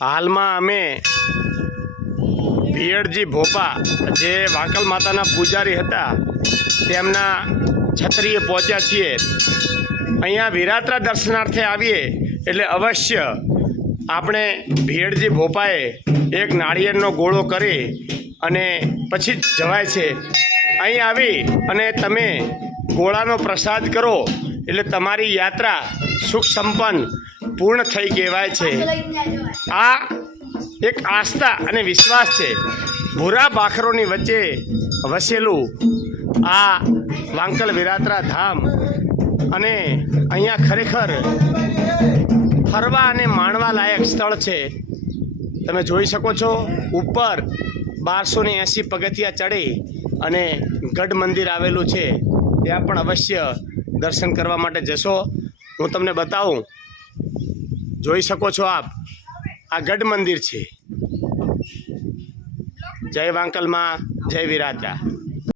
હાલમાં અમે ભીયડજી ભોપા જે વાંકલ માતાના પૂજારી હતા તેમના છત્રીએ પહોંચ્યા છીએ। અહીંયા વિરાત્રા દર્શનાર્થે આવીએ એટલે અવશ્ય આપણે ભીયડજી ભોપાએ એક નાળિયેરનો ગોળો કરી અને પછી જ જવાય છે। અહીં આવી અને તમે ગોળાનો પ્રસાદ કરો એટલે તમારી યાત્રા સુખ સંપન્ન પૂર્ણ થઈ કહેવાય છે। આ એક આસ્થા અને વિશ્વાસ છે। ભૂરા બાખરોની વચ્ચે વસેલું આ વાંકલ વિરાત્રા ધામ અને અહીંયા ખરેખર ફરવા અને માણવા લાયક સ્થળ છે। તમે જોઈ શકો છો ઉપર 1280 પગથિયા ચડી અને ગઢ મંદિર આવેલું છે। ત્યાં પણ અવશ્ય દર્શન કરવા માટે જશો। હું તમને બતાવું, જોઈ શકો છો આપ, આ ગઢ મંદિર છે। જય વાંકલમાં, જય વિરાત્રા।